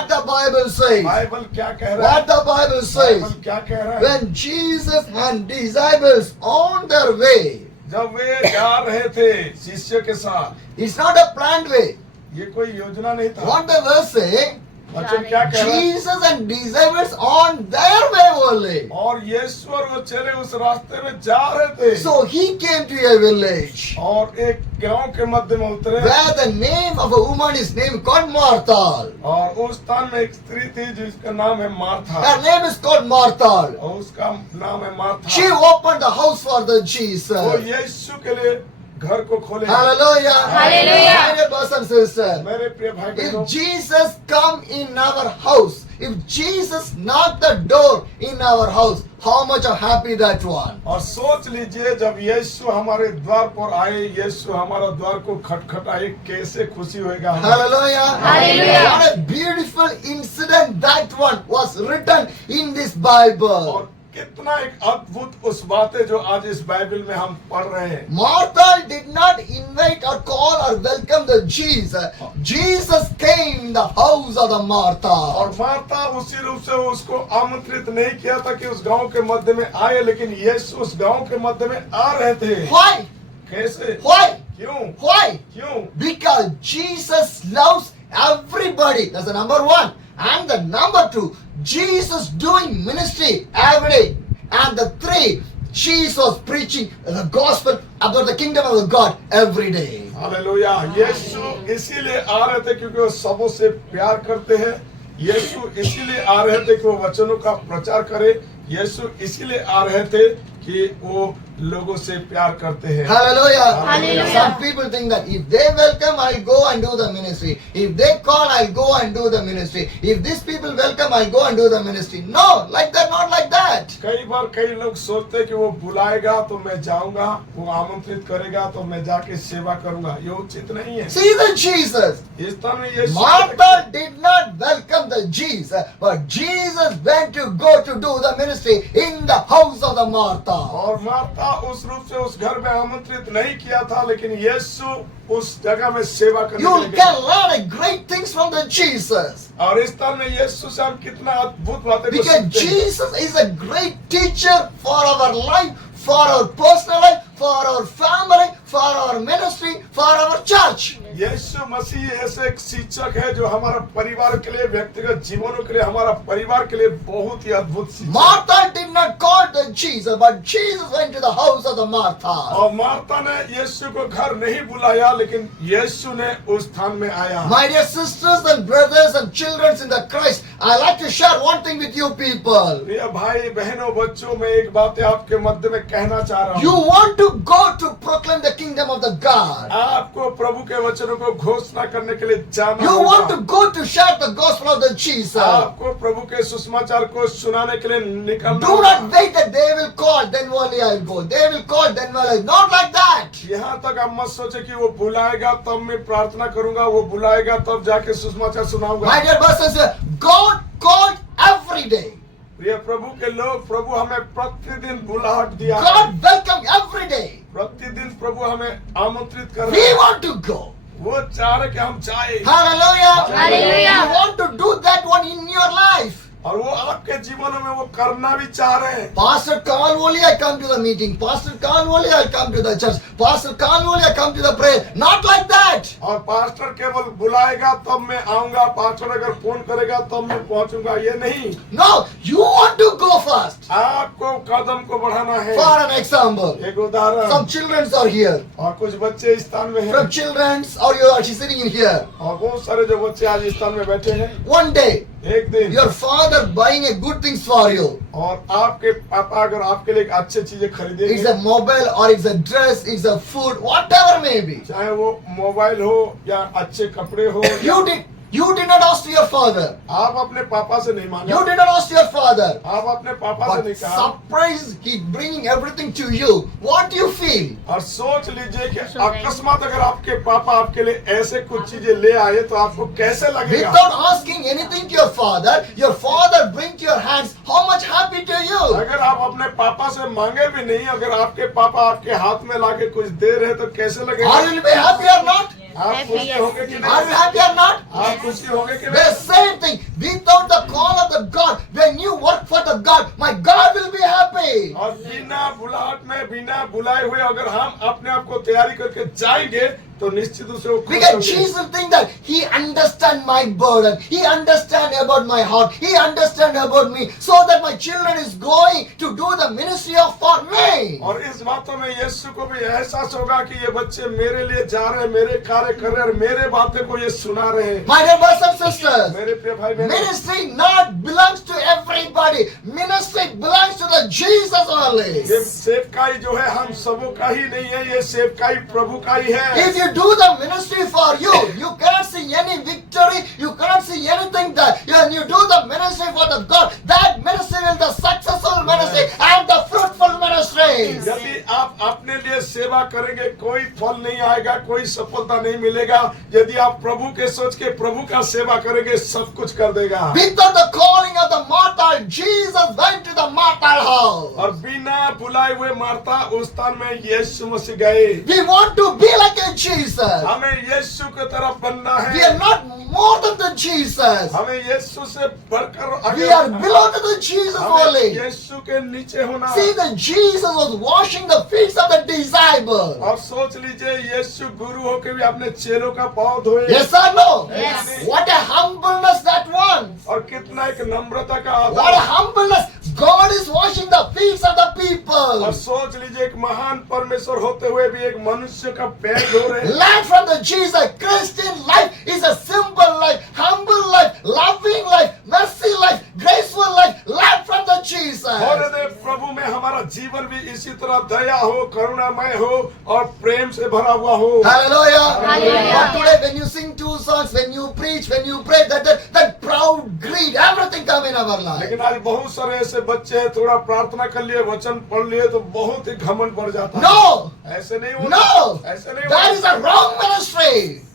What the Bible says. Bible क्या कह रहा है? What the Bible says. Bible क्या कह रहा है? When Jesus and disciples on their way, जब वे जा रहे थे शिष्य के साथ, it's not a planned way. ये कोई योजना नहीं था। What the verse say? वचन क्या कह रहा है? Jesus and disciples on their way only. और यीशु और वो चेले उस रास्ते में जा रहे थे। So he came to a village और एक गांव के मध्य में उतरे, where the name of a woman is named called Martha. और उस स्थान में एक स्त्री थी जिसका नाम है Martha, Her name is called Martha. और उसका नाम है Martha. She opened the house for the Jesus. वो यीशु के लिए घर को खोले। Hallelujah. Hallelujah. My dear brothers and sisters, मेरे प्रिय भाई बहनों, if Jesus come in our house, if Jesus knock the door in our house, how much are happy that one. और सोच लीजिए जब यीशु हमारे द्वार पर आए, यीशु हमारा द्वार को खटखटाए, कैसे खुशी होएगा हमें। Hallelujah. Hallelujah. What a beautiful incident that one was written in this Bible. और कितना एक अद्भुत उस बातें जो आज इस बाइबल में हम पढ़ रहे हैं। Martha did not invite or call or welcome the Jesus. Jesus came in the house of the और Martha. मार्था उसी रूप से उसको आमंत्रित नहीं किया था कि उस गांव के मध्य में आए, लेकिन यीशु उस गांव के मध्य में आ रहे थे। Why? कैसे? Why? क्यों? Why? क्यों? Because Jesus loves everybody. That's the number one. And the number two, Jesus doing ministry every day. And the three, Jesus was preaching the gospel about the kingdom of God every day. Hallelujah. यीशु इसीलिए आ रहे थे क्योंकि वो सबों से प्यार करते हैं। यीशु इसीलिए आ रहे थे कि वो वचनों का प्रचार करे। यीशु इसीलिए आ रहे थे कि वो लोगों से प्यार करते हैं। Hallelujah. Hallelujah. Some people think that if they welcome, I'll go and do the ministry. If they call, I'll go and do the ministry. If these people welcome, I'll go and do the ministry. No, like that, not like that. कई बार कई लोग सोचते हैं कि वो बुलाएगा तो मैं जाऊंगा, वो आमंत्रित करेगा तो मैं जाके सेवा करूंगा। ये उचित नहीं है। See the Jesus. इस तरह में यीशु Martha did not welcome the Jesus, but Jesus went to go to do the ministry in the house of the Martha. और मार्था उस रूप से उस घर में आमंत्रित नहीं किया था, लेकिन यीशु उस जगह में सेवा करने You के लिए can गए। learn great things from the Jesus. और इस तरह में यीशु से हम कितना अद्भुत बातें को Because सीखते हैं। Jesus is a great teacher for our life, for our personal life, for our family, for our ministry, for our church. यीशु मसीह ऐसे एक शिक्षक है जो हमारा परिवार के लिए, व्यक्तिगत जीवनों के लिए, हमारा परिवार के लिए बहुत ही अद्भुत शिक्षक है। Martha did not call the Jesus, but Jesus went to the house of the Martha. और मार्था ने यीशु को घर नहीं बुलाया, लेकिन यीशु ने उस स्थान में आया। My dear sisters and brothers and children in the Christ, I like to share one thing with you people. प्रिय भाई बहनों बच्चों, मैं एक बात आपके मध्य में कहना चाह रहा You हूँ। want to go to proclaim the kingdom of the God. आपको प्रभु के वचनों को घोषणा करने के लिए जाना You want होगा। to go to share the gospel of the Jesus. आपको प्रभु के सुसमाचार को सुनाने के लिए निकलना Do not होगा। wait that they will call, then only I will go. They will call, then will I. Not like that. यहाँ तक आप मत सोचे कि वो बुलाएगा तब मैं प्रार्थना करूंगा, वो बुलाएगा तब जाके सुसमाचार सुनाऊंगा। My dear brothers and sisters, God called every day. प्रिय प्रभु के लोग, प्रभु हमें प्रतिदिन बुलाहट दिया है। God welcome every day. प्रतिदिन प्रभु हमें आमंत्रित कर We रहे हैं। want to go. वो चाह रहे कि हम जाए, Hallelujah. Hallelujah. You want to do that one in your life. और वो आपके जीवन में वो करना भी चाह रहे हैं। Pastor call only I come to the meeting. Pastor call only I come to the church. Pastor call only I come to the prayer. Not like that. और पास्टर केवल बुलाएगा तब मैं आऊंगा, पास्टर अगर फोन करेगा तब मैं पहुंचूंगा, ये नहीं। No, you want to go first. आपको कदम को बढ़ाना है। For an example, एक उदाहरण, some children are here. और कुछ बच्चे इस स्थान में हैं, From children, or you are sitting in here. और बहुत सारे जो बच्चे आज इस स्थान में बैठे हैं। One day, एक दिन your father buying a good things for you. और आपके पापा अगर आपके लिए अच्छी चीजें It's खरीदेंगे, a mobile or it's a dress, it's a food, whatever may be. चाहे वो मोबाइल हो या अच्छे कपड़े हो, You did not ask to your father. आप अपने पापा से नहीं मांगा, You did not ask to your father. आप अपने पापा से But नहीं कहा। surprise, he bringing everything to you. What do you feel? और सोच लीजिए कि अकस्मात अगर आपके पापा आपके लिए ऐसे कुछ चीजें ले आए तो आपको कैसे लगेगा? Without asking anything to your father bring to your hands. How much happy to you? अगर आप अपने पापा से मांगे भी नहीं, अगर आपके पापा आपके हाथ में लाके कुछ दे रहे तो कैसे लगेगा? Are you be happy or not? आप खुशी होंगे कि Are नहीं? you happy or not? आप खुशी होंगे कि The नहीं? same thing. बुलाए हुए अगर हम अपने आप को तैयारी करके जाएंगे तो निश्चित रूप से वो खुश Because होंगे। Jesus think that He understand my burden, He understand about my heart, He understand about me, so that my children is going to do the ministry of for me. और इस बातों में यीशु को भी एहसास होगा कि ये बच्चे मेरे लिए जा रहे हैं, मेरे कार्य कर रहे हैं, मेरे बातें को ये सुना रहे हैं। My dear brothers and sisters, मेरे प्रिय भाई बहन, ministry not belongs to everybody. Ministry belongs to the Jesus only. ये सेवकाई जो है हम सबों का ही नहीं है, ये सेवकाई प्रभु का ही है। If you do the ministry for you, you cannot see any victory, you cannot see anything that when you do the ministry for the God, that ministry will be the successful ministry and the fruitful ministry. यदि आप अपने लिए सेवा करेंगे कोई फल नहीं आएगा, कोई सफलता नहीं मिलेगा। यदि आप प्रभु के सोच के प्रभु का सेवा करेंगे सब कुछ कर देगा। Without the calling of the mortal, Jesus went to the mortal house. और बिना बुलाए हुए मार्था उस स्थान में यीशु मसीह गए। We want to be like a Jesus. हमें यीशु की तरफ बनना We है। are not more than the Jesus. हमें यीशु से बढ़कर We are below to the Jesus हमें only. यीशु के नीचे होना। See, the Jesus was washing the feet of the disciples. और सोच लीजिए यीशु गुरु होकर भी अपने चेलों का पाँव धोए। Yes or no? Yes. What a humbleness that one. और कितना एक नम्रता का What a Aadhaar. humbleness. God is washing the feet of the और people. सोच लीजिए एक महान परमेश्वर होते हुए भी एक मनुष्य का पैर धो रहे हैं। Learn from the Jesus. Christian life is a simple life, humble life, loving life, mercy life, graceful life. Learn from the Jesus. और यदि प्रभु में हमारा जीवन भी इसी तरह दया हो, करुणामय हो और प्रेम से भरा हुआ हो। Hallelujah. Hallelujah. But today when you sing two songs, when you preach, when you pray, that proud greed, everything come in our life. लेकिन आज बहुत सारे ऐसे बच्चे हैं, थोड़ा प्रार्थना कर लिए, वचन पढ़ लिए तो बहुत ही घमंड बढ़ जाता है। No. ऐसे नहीं होता। No. ऐसे नहीं That is होता। a wrong ministry.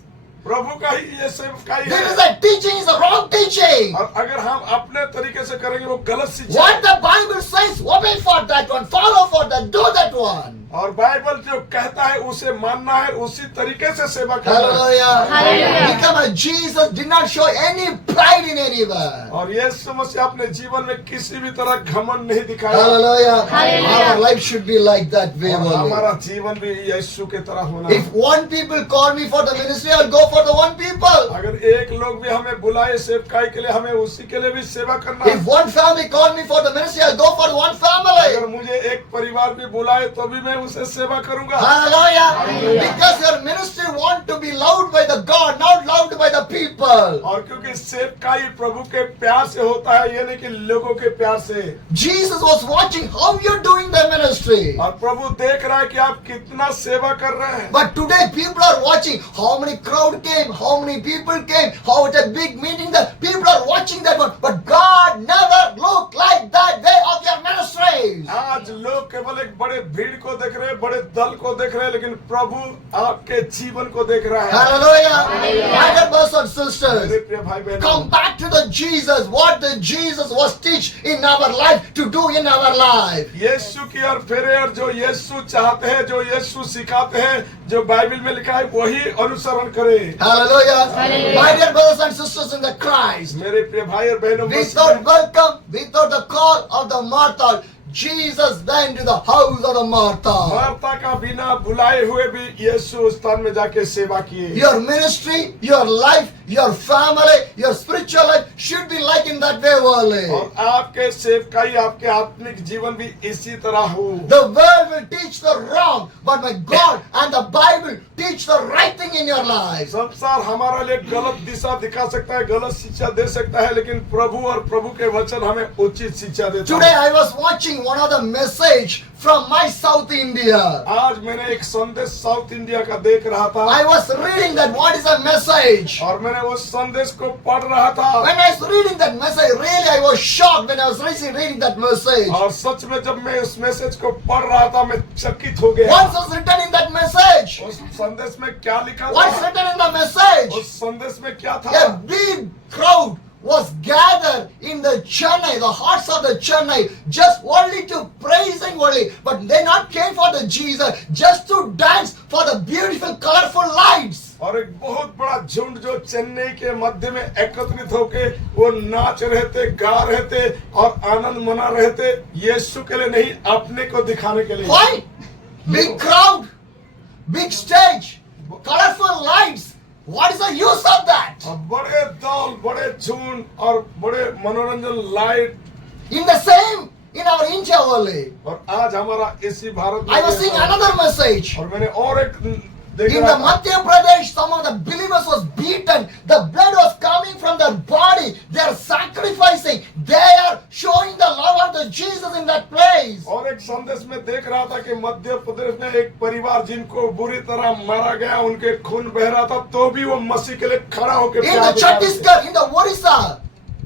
प्रभु का ही ये सेवकाई This is है। a teaching, is a wrong teaching. और अगर हम अपने तरीके से करेंगे वो गलत शिक्षा What है। the Bible says, obey for that one, follow for that, do that one. और बाइबल जो कहता है उसे मानना है, उसी तरीके से सेवा करना है। Hallelujah. Hallelujah. Become a Jesus did not show any pride in anyone. और यीशु मसीह अपने जीवन में किसी भी तरह घमंड नहीं दिखाया। Hallelujah. Hallelujah. Our life should be like that way और only. हमारा जीवन भी यीशु की तरह होना If one people call me for the ministry, I'll go for the one people. अगर एक लोग भी हमें बुलाए सेवकाई के लिए, हमें उसी के लिए भी सेवा करना है। If one family call me for the ministry, I'll go for one family. अगर मुझे एक परिवार भी बुलाए तो भी मैं उसे सेवा करूंगा। Hallelujah. Because your ministry want to be loved by the God, not loved by the people. और क्योंकि सेवकाई प्रभु के प्यार से होता है, ये नहीं कि लोगों के प्यार से। Jesus was watching how you're doing the ministry. और प्रभु देख रहा है कि आप कितना सेवा कर रहे हैं। But today people are watching how many crowd came, how many people came, how at a big meeting that people are watching that one. But God never looked like that way of your ministries. आज लोग केवल एक बड़े भीड़ को देख रहे हैं, बड़े दल को देख रहे हैं, लेकिन प्रभु आपके जीवन को देख रहा है। Hallelujah. Hallelujah. My dear brothers and मेरे sisters, प्रिय भाई बहनों, come back to the Jesus, what the Jesus was teach in our life to do in our life. यीशु की और फेरे और जो यीशु चाहते हैं, जो यीशु सिखाते हैं, जो बाइबल में लिखा है वही अनुसरण करें। Hallelujah. Hallelujah. My dear brothers and sisters in the Christ, मेरे प्रिय भाई और बहनों, without welcome, without the call of the mortal, Jesus went to the house of the mortal. Martha का बिना बुलाए हुए भी यीशु उस स्थान में जाके सेवा किए। Your ministry, your life, your family, your spiritual life should be like in that way only. और आपके सेवकाई, आपके आत्मिक जीवन भी इसी तरह हो। The world will teach the wrong, but my God and the Bible teach the right thing in your life. संसार हमारा लिए गलत दिशा दिखा सकता है, गलत शिक्षा दे सकता है, लेकिन प्रभु और प्रभु के वचन हमें उचित शिक्षा देता Today है। I was watching one of the message from my South India. आज मैंने एक संदेश साउथ इंडिया का देख रहा था I was reading that what is a message. और मैंने उस संदेश को पढ़ रहा था। When I was reading that message, really I was shocked when I was reading that message. और सच में जब मैं उस मैसेज को पढ़ रहा था मैं चकित हो गया। What was written in that message? उस संदेश में क्या लिखा What's था? written in the message? उस संदेश में क्या था? A big crowd was gathered in the Chennai, the hearts of the Chennai, just only to praising only. But they not came for the Jesus, just to dance for the beautiful, colorful lights. और एक बहुत बड़ा झुंड जो चेन्नई के मध्य में एकत्रित होके वो नाच रहे थे, गा रहे थे और आनंद मना रहे थे, यीशु के लिए नहीं, अपने को दिखाने के लिए। Why? Big crowd, big stage, colorful lights. What is the use of that? अब बड़े दल, बड़े झुंड और बड़े मनोरंजन light In the same, in our India only. और आज हमारा इसी भारत में I was seeing ऐसा है। another message. और मैंने और एक देख In रहा the था Madhya Pradesh, some of the believers was beaten. The blood was coming from their body. They are sacrificing. They are showing the love of the Jesus in that place. और एक संदेश में देख रहा था कि मध्य प्रदेश में एक परिवार जिनको बुरी तरह मारा गया, उनके खून बह रहा था, तो भी वो मसीह के लिए खड़ा होकर In the Chhattisgarh, in the Orissa,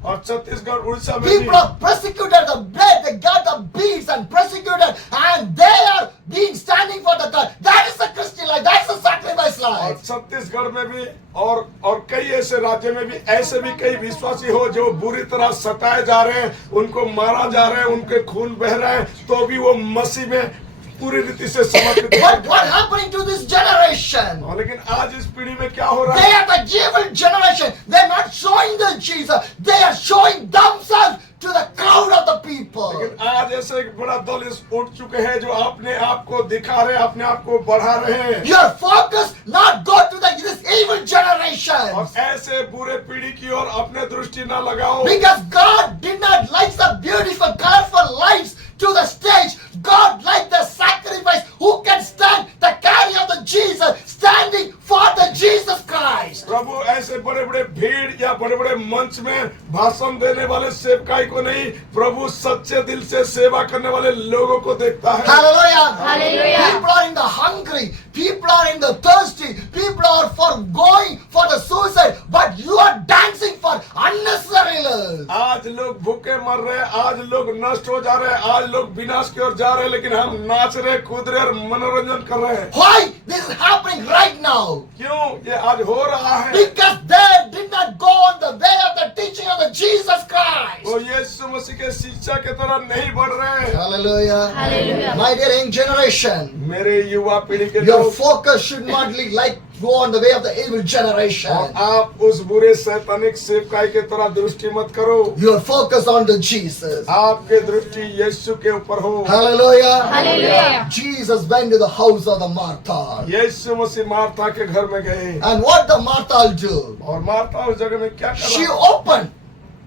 और छत्तीसगढ़ उड़ीसा में people भी are persecuted, the blood, they got the beats and persecuted, and they are being standing for the God. That is the Christian life, that is the sacrifice और life. Chhattisgarh में भी और कई ऐसे राज्य में भी ऐसे भी कई विश्वासी हो जो बुरी तरह सताए जा रहे हैं, उनको मारा जा रहा है, उनके खून बह रहे हैं, तो भी वो मसीह में पूरी रीति से समर्पित But हैं। what happening to this generation? और लेकिन आज इस पीढ़ी में क्या हो रहा They है? are the evil generation. They are not showing the Jesus. They are showing themselves to the crowd of the people. लेकिन आज ऐसे एक बड़ा दल इस उठ चुके हैं जो अपने आप को दिखा रहे हैं, अपने आप को बढ़ा रहे हैं। Your focus not go to this evil generation. और ऐसे बुरे पीढ़ी की ओर अपने दृष्टि न लगाओ, Because God did not like the beautiful, colorful lights to the stage. God liked the sacrifice. Who can stand the carry of the Jesus, standing for the Jesus Christ? प्रभु ऐसे बड़े बड़े भीड़ या बड़े बड़े मंच में भाषण देने वाले सेवकाई को नहीं, प्रभु सच्चे दिल से सेवा करने वाले लोगों को देखता है। Hallelujah. Hallelujah. People are in the hungry. People are in the thirsty. People are for going for the suicide. But you are dancing for unnecessary lust. आज लोग भूखे मर रहे हैं, आज लोग नष्ट हो जा रहे हैं, आज लोग विनाश की ओर जा रहे हैं, लेकिन हम नाच रहे, कूद रहे और मनोरंजन कर रहे हैं। Why this is happening right now? क्यों ये आज हो रहा है? Because they did not go on the way of the teaching of the Jesus Christ. वो यीशु मसीह के शिक्षा के तरह नहीं बढ़ रहे हैं। Hallelujah. Hallelujah. My dear young generation, मेरे युवा पीढ़ी के your लोग, focus should not be like go on the way of the evil और generation. आप उस बुरे शैतानिक सेवकाई के तरह दृष्टि मत करो, Your focus on the Jesus. आपके दृष्टि यीशु के ऊपर हो। Hallelujah. Hallelujah. Jesus went to the house of the Martha. यीशु मसीह मार्था के घर में गए And what the Martha do? और मार्था उस जगह में क्या She कर opened.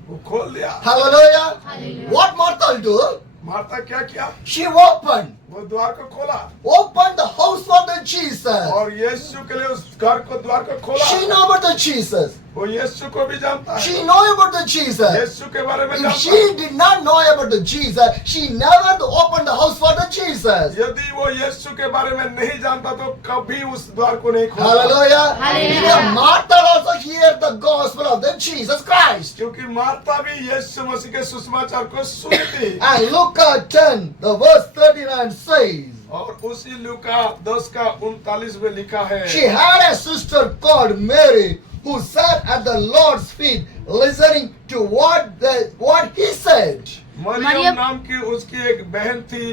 वो खोल दिया। Hallelujah. Hallelujah. What Martha do? Martha क्या किया? She opened. वो द्वार को खोला Opened the house for the Jesus. और यीशु के लिए उस घर को द्वार को खोला। She know about the Jesus. वो यीशु को भी जानता है, She know about the Jesus. यीशु के बारे में If जानता है। she did not know about the Jesus, she never opened the house for the Jesus. यदि वो यीशु के बारे में नहीं जानता तो कभी उस द्वार को नहीं खोला। Hallelujah. Hallelujah. Because Martha also heard the gospel of the Jesus Christ. क्योंकि मार्था भी यीशु मसीह के सुसमाचार को सुनी थी। And Luke 10, the verse 39 says, और उसी लूका 10 का 39 में लिखा है, she had a sister called Mary who sat at the Lord's feet listening to what he said. Maryam Maryam- नाम की उसकी एक बहन थी,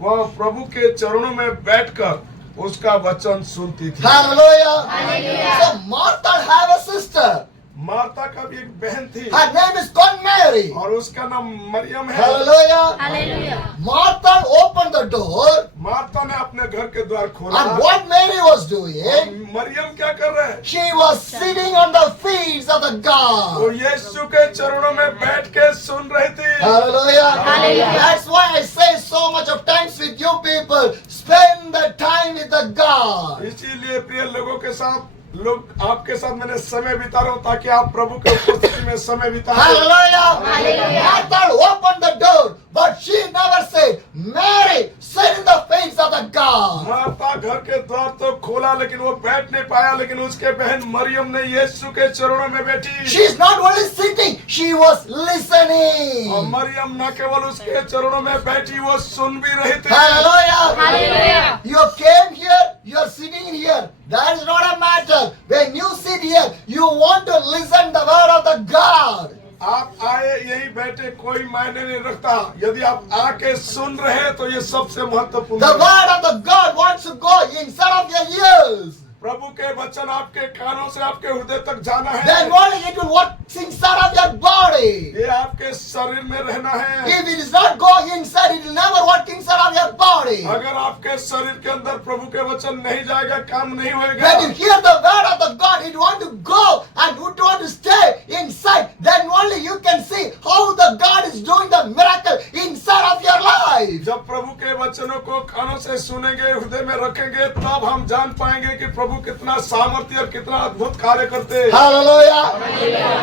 वह प्रभु के चरणों में बैठकर उसका वचन सुनती थी। Hallelujah. Hallelujah. So Martha had a sister. Martha का भी एक बहन थी Her name is called Mary. और उसका नाम मरियम है। Hallelujah. Hallelujah. Martha opened the door. Martha ने अपने घर के द्वार खोला And what Mary was और doing, मरियम क्या कर रहे हैं? she was sitting on the feet of the वो God. यीशु के चरणों में बैठ के सुन रही थी। Hallelujah. Hallelujah. That's why I say so much of times with you people. Spend the time with the God. इसीलिए प्रिय लोगों के साथ लोग आपके साथ मैंने समय बिता रहा हूँ ताकि आप प्रभु के उपस्थिति में समय बिताएं। Hallelujah. Hallelujah. Martha opened the door, but she never said, Mary, sit in the face of the God. Martha घर के द्वार तो खोला लेकिन वो बैठ नहीं पाया, लेकिन उसके बहन मरियम ने यीशु के चरणों में बैठी। She's not only sitting, she was और listening. मरियम न केवल उसके चरणों में बैठी, वो सुन भी रही थी। Hallelujah. Hallelujah. You came here, you are sitting here. That is not a matter. When you sit here, you want to listen the word of the God. आप आए यही बैठे कोई मायने नहीं रखता, यदि आप आके सुन रहे हैं तो ये सबसे महत्वपूर्ण The है। word of the God wants to go inside of your ears. प्रभु के वचन आपके कानों से आपके हृदय तक जाना है। Then only it will work inside of your body. ये आपके शरीर में रहना है, if it does not go inside, it will never work inside of your body. अगर आपके शरीर के अंदर प्रभु के वचन नहीं जाएगा, काम नहीं होएगा। When you hear the word of the God, it want to go and you want to stay inside. Then only you can see how the God is doing the miracle inside of your life. जब प्रभु के वचनों को कानों से सुनेंगे, हृदय में रखेंगे, तब हम जान पाएंगे कि प्रभु कितना सामर्थ्य और कितना अद्भुत कार्य करते हैं। Hallelujah.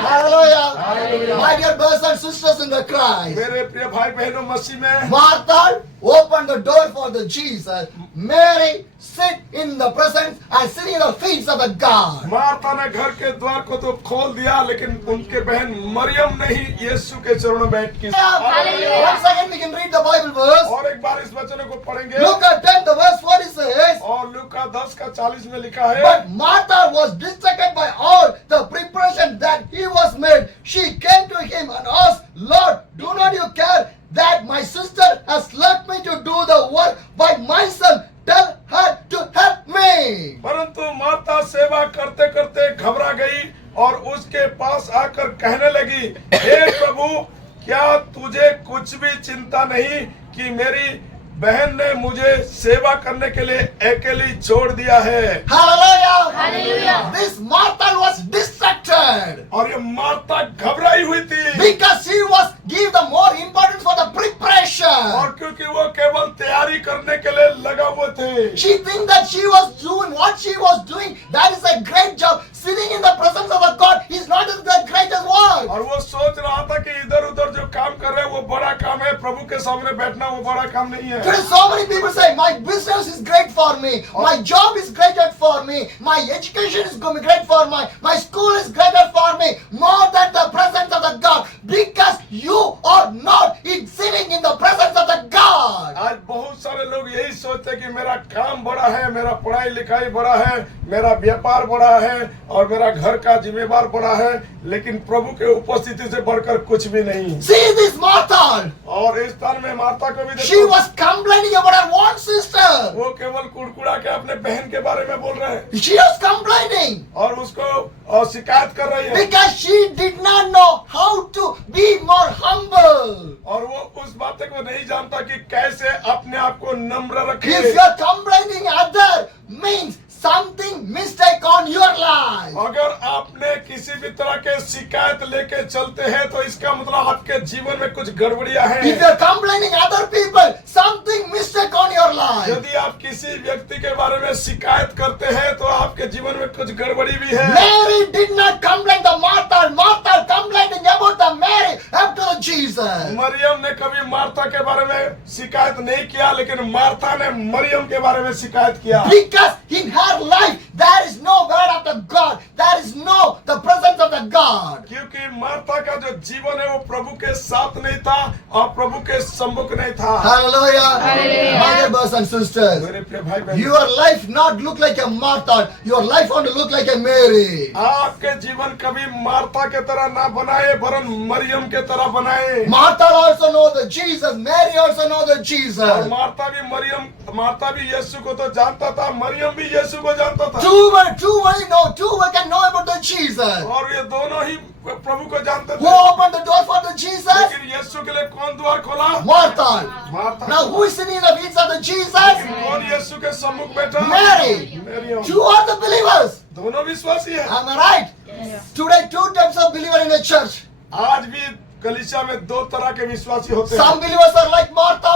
Hallelujah. My dear brothers and sisters in the Christ. मेरे प्रिय भाई बहनों मसीह में, Martha opened the door for the Jesus. Mary sit in the presence and sitting in the feet of the God. Martha ने घर के द्वार को तो खोल दिया, लेकिन उनके बहन मरियम ने ही यीशु के चरणों में बैठ के। Hallelujah. Once again we can read the Bible verse. और एक बार इस वचन को पढ़ेंगे। Look at 10 the verse 40 says. और लूका 10 का 40 में लिखा है, But Martha was distracted by all the preparation that he was made. She came to him and asked, Lord, do not you care that my sister has left me to do the work by myself? Tell her to help me. परंतु Martha सेवा करते करते घबरा गई और उसके पास आकर कहने लगी, हे प्रभु, क्या तुझे कुछ भी चिंता नहीं कि मेरी बहन ने मुझे सेवा करने के लिए अकेली छोड़ दिया है। Hallelujah. Hallelujah. This Martha was distracted और ये मार्था घबराई हुई थी, because she was give the more importance for the preparation. और क्योंकि वो केवल तैयारी करने के लिए लगा हुए थे। She think that she was doing what she was doing. That is a great job. Sitting in the presence of a God is not the greatest work. और वो सोच रहा था कि इधर उधर जो काम कर रहे हैं वो बड़ा काम है, प्रभु के सामने बैठना वो बड़ा काम नहीं है। Today so many people say, my business is great for me, my job is greater for me, my education is going to be great for my school is greater for me, more than the presence of the God, because you are not sitting in the presence of the God. आज बहुत सारे लोग यही सोचते हैं कि मेरा काम बड़ा है, मेरा पढ़ाई लिखाई बड़ा है, मेरा व्यापार बड़ा है और मेरा घर का जिम्मेवार बड़ा है, लेकिन प्रभु के उपस्थिति से बढ़कर कुछ भी नहीं। See this Martha, और इस स्थान में मार्था को भी she देखो, was complaining about her one sister. वो केवल कुड़कुड़ा के अपने बहन के बारे में बोल रहे हैं She was complaining और उसको शिकायत कर रही है, because she did not know how to be more humble. और वो उस बात को नहीं जानता कि कैसे अपने आप को नम्र रखे। If you are complaining other means something mistake on your life. अगर आपने किसी भी तरह के शिकायत लेके चलते हैं तो इसका मतलब आपके जीवन में कुछ गड़बड़ियां हैं। If you are complaining other people, something mistake on your life. यदि आप किसी व्यक्ति के बारे में शिकायत करते हैं तो आपके जीवन में कुछ गड़बड़ी भी है। Mary did not complain the Martha. Martha complaining about the Mary after the Jesus. Maryam ने कभी मार्था के बारे में शिकायत नहीं किया, लेकिन मार्था ने मरियम के बारे में शिकायत किया। Because in her life there is no word of the God. There is no the presence of the God. क्योंकि मार्था का जो जीवन है वो प्रभु के साथ नहीं था और प्रभु के सम्मुख नहीं था। Hallelujah. Hallelujah. My dear brothers and sisters, मेरे प्रिय भाई बहन, your life not look like a Martha. Your life want to look like a Mary. आपके जीवन कभी मार्था के तरह ना बनाए वरन मरियम के तरह बनाए। Martha also know the Jesus. Mary also know the और Jesus. मार्था भी यीशु को तो जानता था, मरियम भी यीशु को जानता था। Two can know about the Jesus. और ये दोनों ही प्रभु को जानते Who थे, opened the door for the Jesus? लेकिन यीशु के लिए कौन द्वार खोला? Martha. Martha. Now who is sitting in the feet of the Jesus? कौन यीशु के सम्मुख बैठा? Mary. Maryam. Two are the believers. दोनों विश्वासी है। Am I right? Today two types of believer in the church. आज भी कलीसिया में दो तरह के विश्वासी होते Some हैं। believers are like Martha.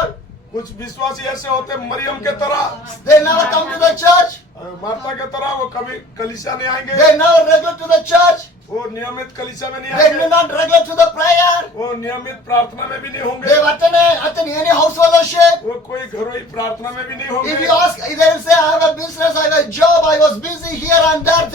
कुछ विश्वासी ऐसे होते हैं मरियम के तरह, They never come to the church. Martha के तरह वो कभी कलीसिया नहीं आएंगे, They never regular to the church. वो नियमित कलीसिया में नहीं They do आएंगे, not regular to the prayer. वो नियमित प्रार्थना में भी नहीं होंगे, They attend any house fellowship. वो कोई घरोई प्रार्थना में भी नहीं If होंगे। you ask, they will say, I have a business, I have a job, I was busy here and there.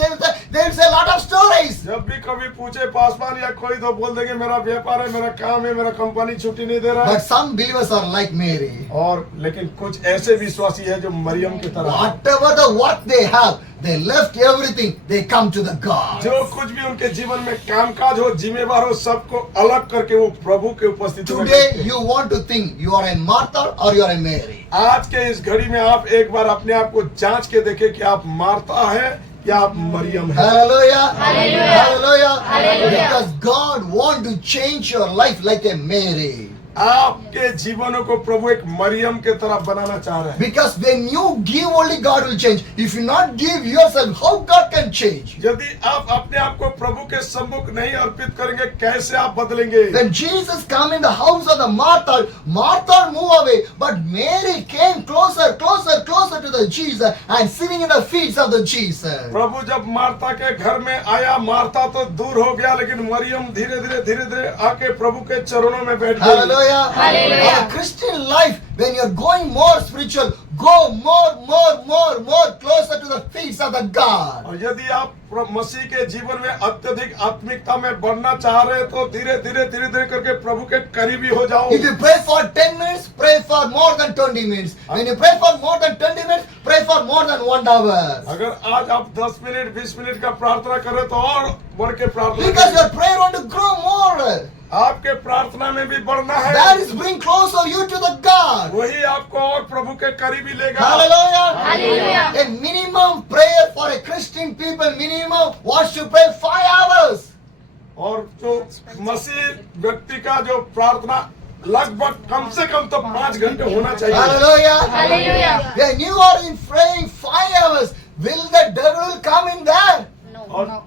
They will say a lot of stories. जब भी कभी पूछे पासवान या कोई तो बोल देंगे मेरा व्यापार है, मेरा काम है, मेरा कंपनी छुट्टी नहीं दे रहा है। But some believers are like Mary. और लेकिन कुछ ऐसे विश्वासी है जो मरियम की तरह, Whatever the work they have, they left everything, they come to the God. जो कुछ भी उनके जीवन में कामकाज हो, जिम्मेवार हो, सबको अलग करके वो प्रभु के उपस्थिति में Today करते हैं। you want to think you are a Martha or you are a Mary. आज के इस घड़ी में आप एक बार अपने आप को जांच के देखें कि आप मार्था है या आप मरियम हैं। Hallelujah. Hallelujah. Hallelujah. Hallelujah. Because God wants to change your life like a Mary. आपके जीवनों को प्रभु एक मरियम के तरह बनाना चाह रहे हैं। Because when you give, only God will change. If you not give yourself, how God can change? यदि आप अपने आप को प्रभु के सम्मुख नहीं अर्पित करेंगे, कैसे आप बदलेंगे? When Jesus came in the house of the Martha, Martha moved away, but Mary came closer, closer, closer to the Jesus and sitting in the feet of the Jesus. प्रभु जब मार्था के घर में आया, मार्था तो दूर हो गया, लेकिन मरियम धीरे धीरे आके प्रभु के चरणों में बैठ गई। Hallelujah. Hallelujah. Our Christian life, when you're going more spiritual, go more closer to the feet of the God. और यदि आप मसीह के जीवन में अत्यधिक आत्मिकता में बढ़ना चाह रहे हैं, तो धीरे धीरे करके प्रभु के करीबी हो जाओ। If you pray for 10 minutes, pray for more than 20 minutes. When you pray for more than 20 minutes, pray for more than 1 hour. अगर आज आप 10 मिनट 20 मिनट का प्रार्थना करें, तो और बढ़ के प्रार्थना Because करें। your prayer want to grow more. आपके प्रार्थना में भी बढ़ना है। That is bring closer you to the God. वही आपको और प्रभु के करीबी लेगा। Hallelujah. Hallelujah. A minimum prayer for a Christian people, minimum wants to pray 5 hours. और जो मसीह व्यक्ति का जो प्रार्थना लगभग कम से कम तो 5 घंटे होना चाहिए। Hallelujah. Hallelujah. When you are in praying 5 hours, will the devil come in there? No. No.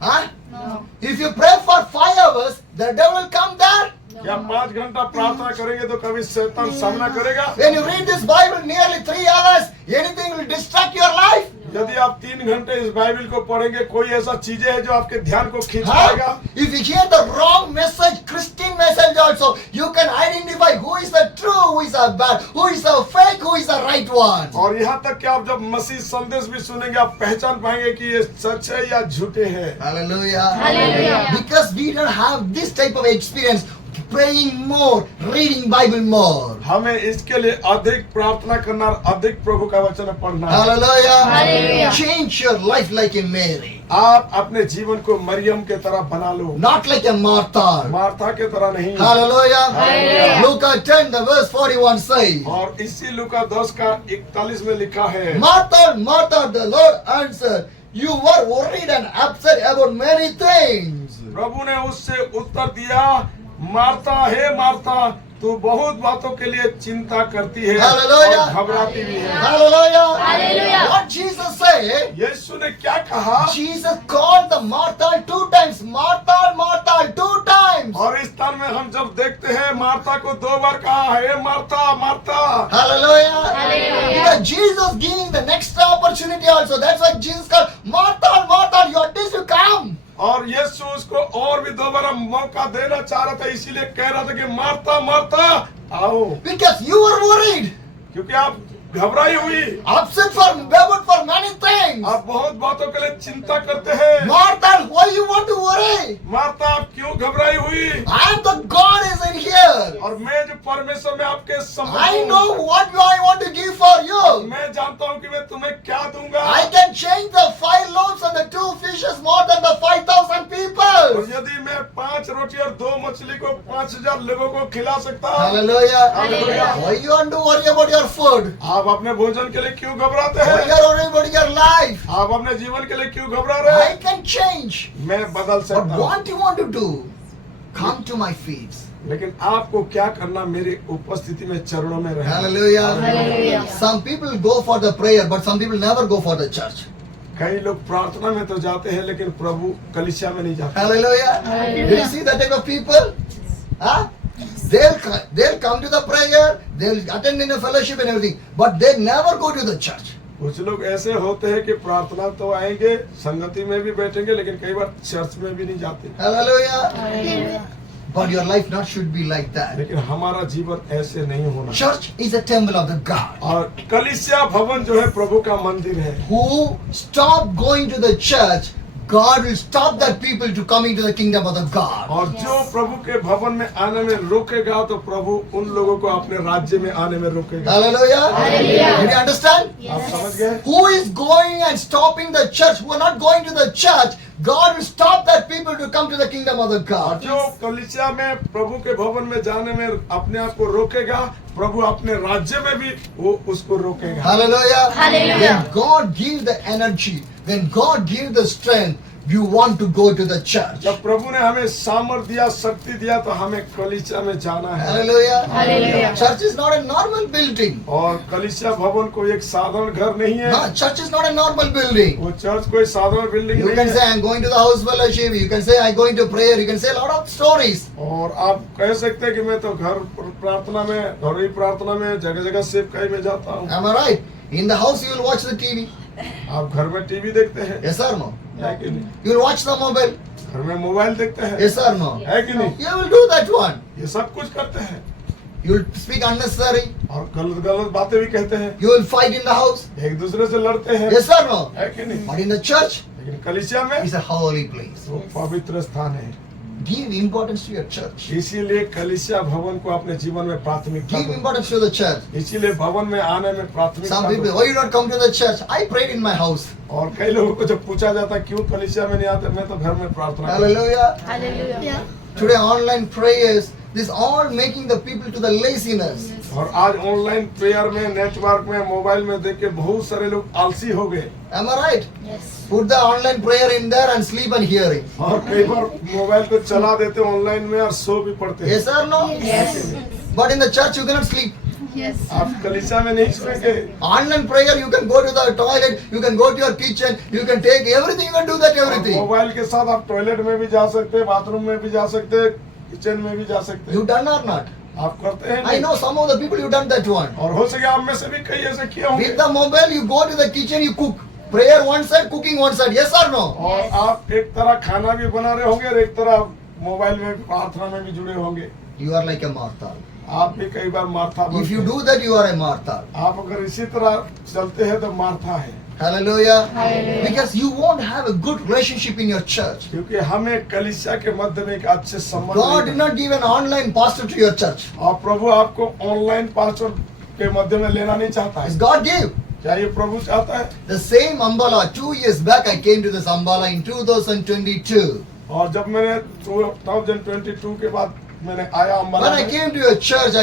Huh? No. If you pray for 5 hours, the devil will come there. या 5 घंटा प्रार्थना करेंगे तो कभी शैतान सामना करेगा। When you read this Bible nearly 3 hours, anything will distract your life. यदि आप 3 घंटे इस बाइबल को पढ़ेंगे, कोई ऐसा चीजें है जो आपके ध्यान को खींच Huh? पाएगा। If you hear the wrong message, Christian message also, you can identify who is the true, who is the bad, who is the fake, who is the right one. और यहाँ तक कि आप जब मसीह संदेश भी सुनेंगे, आप पहचान पाएंगे कि ये सच है या झूठे हैं। Hallelujah. Hallelujah. Because we don't have this type of experience, praying more, reading Bible more. हमें इसके लिए अधिक प्रार्थना करना और अधिक प्रभु का वचन पढ़ना है। Hallelujah. Hallelujah. Change your life like a Mary, आप अपने जीवन को मरियम के तरह बना लो, not like a Martha. Martha के तरह नहीं। Hallelujah. Hallelujah. Luke 10, the verse 41 says, और इसी लूका 10 का 41 में लिखा है, Martha, Martha, the Lord answered, you were worried and upset about many things. प्रभु ने उससे उत्तर दिया, मार्था हे मार्था, तू बहुत बातों के लिए चिंता करती है Hallelujah. और घबराती भी है। Hallelujah. Hallelujah. What Jesus said, यीशु ने क्या कहा? Jesus called the Martha 2 times. Martha, Martha 2 times. और इस स्थान में हम जब देखते हैं, मार्था को 2 बार कहा है, Martha Martha. Hallelujah. Hallelujah. Because Jesus giving the next opportunity also. That's why Jesus called, Martha, Martha, you are this to come. और यीशु उसको और भी 2 बार मौका देना चाह रहा था, इसीलिए कह रहा था कि मार्था मार्था आओ, Because you were worried, क्योंकि आप घबराई हुई, upset for many things. आप बहुत बातों के लिए चिंता करते हैं। Martha, why you want to worry? Martha आप क्यों घबराई हुई? I am the God is in here. और मैं जो परमेश्वर में आपके सम्मुख I हूँ, know what I want to give for you. मैं जानता हूँ कि मैं तुम्हें क्या दूंगा। I can change the 5 loaves and the 2 fishes more than the 5,000 और people. यदि मैं 5 रोटी और 2 मछली को 5,000 लोगों को खिला सकता हूँ, Hallelujah. Hallelujah. Why you want to worry about your food? आप अपने भोजन के लिए क्यों घबराते Why हैं? you are worrying about your life? आप अपने जीवन के लिए क्यों घबरा रहे I हैं? can change. मैं बदल But सकता हूँ, what you want to do? Come to my feet. लेकिन आपको क्या करना? मेरी उपस्थिति में चरणों में रहना। Hallelujah. Hallelujah. Some people go for the prayer, but some people never go for the church. कई लोग प्रार्थना में तो जाते हैं, लेकिन प्रभु कलीसिया में नहीं जाते। Hallelujah. Hallelujah. Do you see that type of people? Huh? They'll come to the prayer, they'll attend in a fellowship and everything, but they never go to the church. कुछ लोग ऐसे होते हैं कि प्रार्थना तो आएंगे, संगति में भी बैठेंगे, लेकिन कई बार चर्च में भी नहीं जाते। Hallelujah. Hallelujah. But your life not should be like that. लेकिन हमारा जीवन ऐसे नहीं होना। Church is a temple of the God. और कलीसिया भवन जो है प्रभु का मंदिर है। Who stop going to the church, God will stop that people to coming to the kingdom of the God. और जो प्रभु के भवन में आने में रोकेगा, तो प्रभु उन लोगों को अपने राज्य में आने में रोकेगा। Hallelujah. Hallelujah. Did you understand? आप समझ गए? Who is going and stopping the church, who are not going to the church, God will stop that people to come to the kingdom of the और God. जो कलीसिया में प्रभु के भवन में जाने में अपने आप को रोकेगा, प्रभु अपने राज्य में भी वो उसको रोकेगा। Hallelujah. Hallelujah. When God gives the energy, when God gives the strength, you want to go to the church. जब प्रभु ने हमें सामर्थ दिया, शक्ति दिया, तो हमें कलीसिया में जाना है। Hallelujah. Hallelujah. Church is not a normal building. और कलीसिया भवन कोई एक साधारण घर नहीं है। No, church is not a normal building. वो चर्च कोई साधारण बिल्डिंग You नहीं can say है। I'm going to the house fellowship. You can say I'm going to prayer. You can say a lot of stories. और आप कह सकते हैं कि मैं तो घर प्रार्थना में, घरों प्रार्थना में, जगह जगह सेवकाई में जाता हूँ। Am I right? In the house you will watch the TV. आप घर में टीवी देखते हैं, Yes or no? है कि नहीं? You will watch the mobile. घर में मोबाइल देखते हैं, Yes or no? है कि नहीं? You will do that one. ये सब कुछ करते हैं You will speak unnecessary. और गलत गलत बातें भी कहते हैं, You will fight in the house. एक दूसरे से लड़ते हैं, Yes or no? है कि नहीं? But in the church, लेकिन कलीसिया में it's a holy place. वो पवित्र स्थान है। Give importance to your church. इसीलिए कलीसिया भवन को अपने जीवन में प्राथमिकता Give दो। importance to the church. इसीलिए भवन में आने में प्राथमिकता Some people, दो। why you not come to the church? I prayed in my house. और कई लोगों को जब पूछा जाता है क्यों कलीसिया में नहीं आते, मैं तो घर में प्रार्थना करता हूं। Hallelujah. Hallelujah. Today online prayers, this all making the people to the laziness. और आज ऑनलाइन प्रेयर में, नेटवर्क में, मोबाइल में देख के बहुत सारे लोग आलसी हो गए। Am I right? Yes. Put the online prayer in there and sleep and hear it. और कई बार मोबाइल को चला देते ऑनलाइन में और सो भी पड़ते हैं। Yes or no? Yes. But in the church you cannot sleep. Yes. आप कलीसिया में नहीं सोएंगे। Online prayer you can go to the toilet, you can go to your kitchen, you can take everything, you can do that और everything. Mobile के साथ आप toilet में भी जा सकते हैं, बाथरूम में भी जा सकते हैं, किचन में भी जा सकते हैं। You done or not? आप करते हैं I नहीं? know some of the people you done that one. और हो सके आप में से भी कई ऐसे किए होंगे। With the mobile you go to the kitchen, you cook. Prayer one side, cooking one side. Yes or no? और आप एक तरह खाना भी बना रहे होंगे और एक तरह मोबाइल में प्रार्थना में भी जुड़े होंगे। You are like a Martha. आप भी कई बार मार्था If you बनते do that, you are a Martha. हैं। आप अगर इसी तरह चलते हैं तो मार्था है। Hallelujah. Hallelujah. Because you won't have a good relationship in your church. क्योंकि हमें कलीसिया के मध्य में एक अच्छे संबंध God did नहीं not give an online pastor to your church. है। और प्रभु आपको ऑनलाइन पास्टर के मध्य में लेना नहीं चाहता It's है। God gave. क्या ये प्रभु चाहता है? The same Ambala, 2 years back I came to this Ambala in 2022. और जब मैंने 2022 के बाद मैंने आया When अम्बाला I में, came to a church,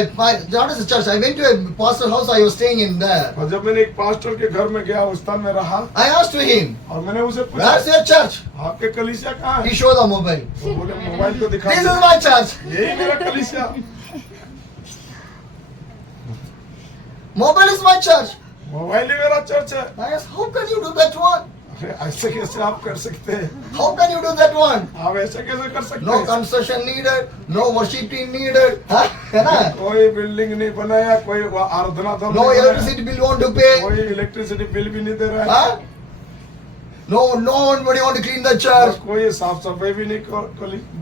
not as a church, I went to a pastor's house, I was staying in there. और जब मैंने एक पास्टर के घर में गया, उस स्थान में रहा I asked to him, और मैंने उसे पूछा, where's your church? आपके कलीसिया कहाँ He है? showed the mobile. वो बोले मोबाइल को दिखा This दो। is my church. यही मेरा कलीसिया। Mobile is my church. Mobile ही मेरा चर्च है। I asked, how can you do that one? अरे ऐसे कैसे आप कर सकते हैं? How can you do that one? आप ऐसे कैसे कर सकते No हैं? construction needed, no worship team needed. Huh? है ना? कोई बिल्डिंग नहीं बनाया, कोई आराधना दल No नहीं बनाया, electricity bill want to pay. कोई इलेक्ट्रिसिटी बिल भी नहीं दे रहा है, Huh? Nobody want to clean the और church. कोई साफ सफाई भी नहीं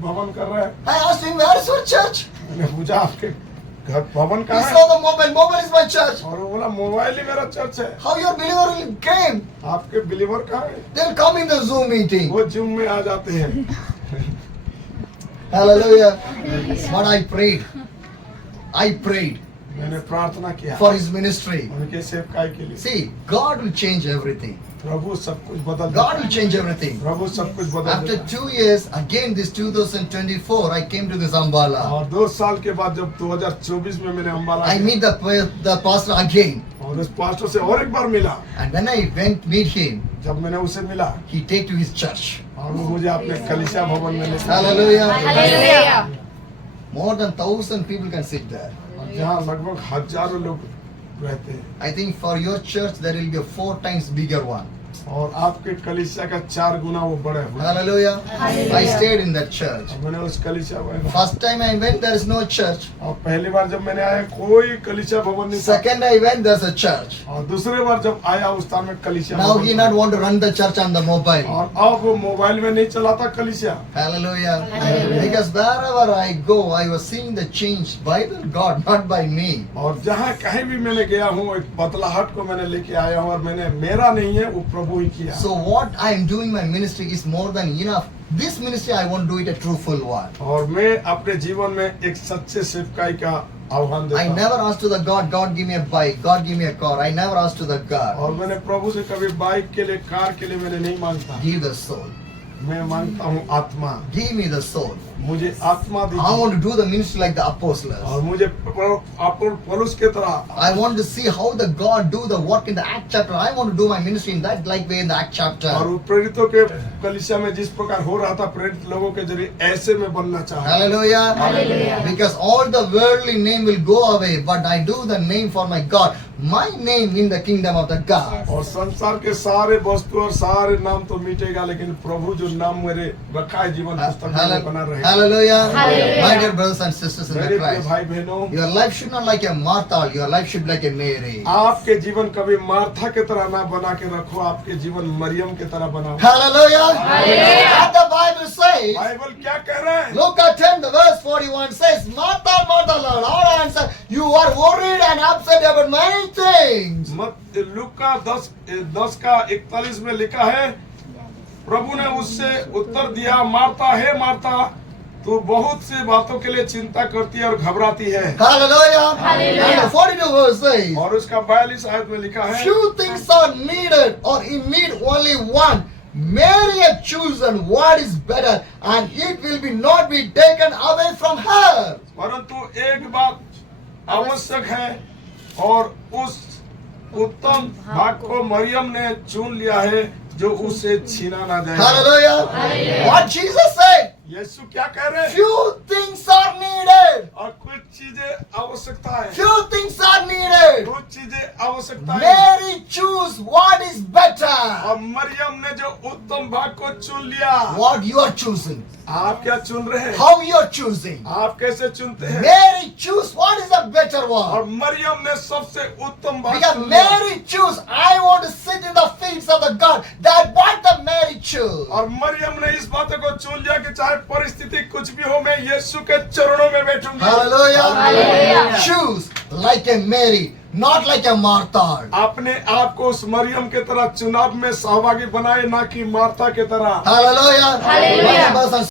भवन कर रहा है। I asked him, where is your church? मैंने पूछा आपके घर भवन He कहाँ है? saw the mobile. Mobile is my church. और वो बोला मोबाइल ही मेरा चर्च है। How your believer will came? आपके बिलीवर कहाँ है? They'll come in the Zoom meeting. वो जिम में आ जाते हैं। Hallelujah. But I prayed. I prayed मैंने प्रार्थना किया for his ministry. उनके सेवकाई के लिए। See, God will change everything. प्रभु सब कुछ बदल God देता will change everything. है। प्रभु सब कुछ बदल After देता 2 years, again this 2024, I came to this है। Ambala. और 2 साल के बाद जब 2024 में मैंने अम्बाला I गया, meet the pastor again. और उस पास्टर से और एक बार मिला। And when I went meet him, जब मैंने उसे मिला he take to his church. और वो मुझे अपने कलीसिया भवन में ले गया। Hallelujah. Hallelujah. More than 1,000 people can sit there. और जहाँ लगभग हजारों लोग रहते हैं। I think for your church there will be a 4 times bigger one. और आपके कलीसिया का 4 गुना वो बड़ा है। Hallelujah. Hallelujah. I stayed in that church. और मैंने उस कलीसिया में, First time I went, there is no church. और पहली बार जब मैंने आया कोई कलीसिया भवन नहीं था। Second I went, there's a church. और दूसरे बार जब आया उस स्थान में कलीसिया Now भवन he था। not want to run the church on the mobile. और अब वो मोबाइल में नहीं चलाता कलीसिया। Hallelujah. Hallelujah. Because wherever I go, I was seeing the change by the God, not by me. और जहाँ कहीं भी मैंने गया हूँ एक बदलाहट को मैंने लेके आया हूँ और मैंने मेरा नहीं है वो प्रभु ही किया। So what I am doing my ministry is more than enough. This ministry I want to do it a truthful one. और मैं अपने जीवन में एक सच्चे सेवकाई का आह्वान देता I हूँ। never asked to the God, God give me a bike, God give me a car. I never asked to the God. और मैंने प्रभु से कभी बाइक के लिए, कार के लिए मैंने नहीं मांगता। Give the soul. मैं मांगता हूँ आत्मा, Give me the soul. मुझे आत्मा I दीजिए। want to do the ministry like the apostles. और मुझे पौलुस के तरह I want to see how the God do the work in the Act chapter. I want to do my ministry in that like way in the Act और chapter. वो प्रेरितों के कलीसिया में जिस प्रकार हो रहा था, प्रेरित लोगों के जरिए ऐसे में बनना चाहता हूं। Hallelujah. Hallelujah. Because all the worldly name will go away, but I do the name for my God. My name in the kingdom of the God. और संसार के सारे वस्तु और सारे नाम तो मिटेगा, लेकिन प्रभु जो नाम मेरे रखा है जीवन पुस्तक में बना रहेगा। Hallelujah. Hallelujah. My dear brothers and sisters in मेरे the प्रिय Christ. भाई बहनों, Your life should not like a Martha, your life should be like a Mary. आपके जीवन कभी मार्था के तरह ना बना के रखो, आपके जीवन मरियम के तरह बनाओ। Hallelujah. Hallelujah. And the Bible says, Bible क्या कह रहा है? Luke 10 the verse 41 says, Martha, Martha, Lord, our answer, you are worried and upset about many things. मत लूका 10 का 41 में लिखा है, प्रभु ने उससे उत्तर दिया, मार्ता है मार्ता, तू बहुत सी बातों के लिए चिंता करती है और घबराती है। Hallelujah. Hallelujah. And the 42 verse says, और उसका 42 आयत में लिखा है, few things are needed or in need only one. Mary has chosen what is better and it will be not be taken away from her. परंतु एक बात आवश्यक है और उस उत्तम भाग को मरियम ने चुन लिया है जो उसे छीना ना जाए। Hallelujah. Hallelujah. What Jesus said, यीशु क्या कह रहे हैं? few things are needed. और कुछ चीजें आवश्यकता है, Few things are needed. कुछ चीजें आवश्यकता है। Mary choose what is better. और मरियम ने जो उत्तम भाग को चुन लिया। What you are choosing. आप क्या चुन रहे हैं? How you are choosing. आप कैसे चुनते हैं? Mary choose what is the better और one. मरियम ने सबसे उत्तम भाग Because चुन लिया। Mary choose, I want to sit in the feet of the God. That what the Mary choose. और मरियम ने इस बात को चुन लिया कि चाहे परिस्थिति कुछ भी हो, मैं यीशु के चरणों में बैठूंगी। Hallelujah. Hallelujah. Choose like a Mary, not like a Martha. अपने आप को उस मरियम के तरह चुनाव में सहभागी बनाए, ना कि मार्था के तरह। Hallelujah. Hallelujah. My brothers and